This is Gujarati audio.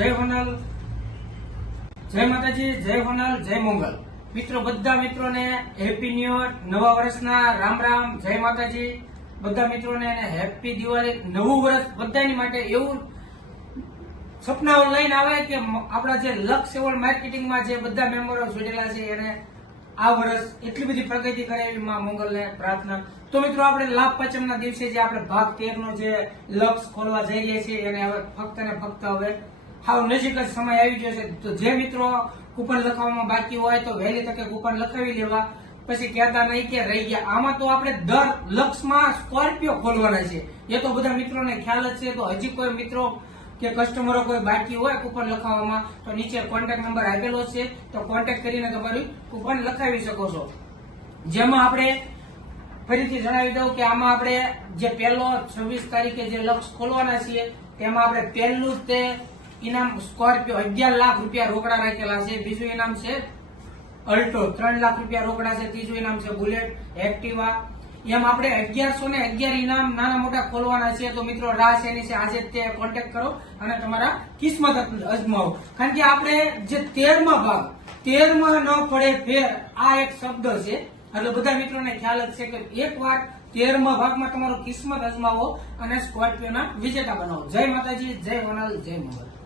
જય હોનલ જય માતાજી, જય હોનલ જય મંગલ. મિત્રો, બધા મિત્રોને હેપી ન્યુ યર નવા વર્ષના રામ રામ. જય માતાજી. બધા મિત્રોને હેપી દિવાળી. નવું વર્ષ બધાની માટે એવું સપનાઓ લઈને આવે કે આપણા જે લક્ષ એવોર્ડ માર્કેટિંગમાં જે બધા મેમ્બરો જોડેલા છે, એને આ વર્ષ એટલી બધી પ્રગતિ કરે એવી માં મંગલને પ્રાર્થના. તો મિત્રો, આપણે લાભ પંચમના દિવસે જે આપણે ભાગ તેર નો જે લક્ષ ખોલવા જઈ રહ્યા છીએ, એને હવે ફક્ત ને ફક્ત હવે હાવ નજીક જ સમય આવી ગયો છે. તો જે મિત્રો કૂપન લખાવવામાં બાકી હોય તો વહેલી તકે કૂપન લખાવી લેવા. પછી કહેતા નહીં કે રહી ગયા. આમાં તો આપણે દર લક્ષમાં સ્કોર્પિયો ખોલવાના છે. એ તો બધા મિત્રોને ખ્યાલ જ છે. તો હજી કોઈ મિત્રો કે કસ્ટમરો કોઈ બાકી હોય કૂપન લખાવવામાં, તો નીચે કોન્ટેક્ટ નંબર આપેલો છે. તો કોન્ટેક્ટ કરીને તમારું કૂપન લખાવી શકો છો. જેમાં આપણે ફરીથી જણાવી દઉં કે આમાં આપણે જે પહેલો છવ્વીસ તારીખે જે લક્ષ ખોલવાના છીએ, તેમાં આપણે પહેલું તે ઇનામ સ્કોર્પિયો અગિયાર લાખ રૂપિયા રોકડા રાખેલા છે. બીજું ઇનામ છે અલ્ટો, ત્રણ લાખ રૂપિયા રોકડા છે. ત્રીજું ઇનામ છે બુલેટ, એક્ટિવા. એમ આપણે અગિયારસો ને અગિયાર ઇનામ નાના મોટા ખોલવાના છે. તો મિત્રો રાહ એની છે? આજે તે કોન્ટેક્ટ કરો અને તમારા કિસ્મત અજમાવો. કારણ કે આપણે જે તેરમા ભાગ, તેરમાં ન પડે ફેર આ એક શબ્દ છે. એટલે બધા મિત્રોને ખ્યાલ જ છે કે એક વાર તેરમા ભાગમાં તમારો કિસ્મત અજમાવો અને સ્કોર્પિયોના વિજેતા બનાવો. જય માતાજી, જય હોનાલ જય મંગલ.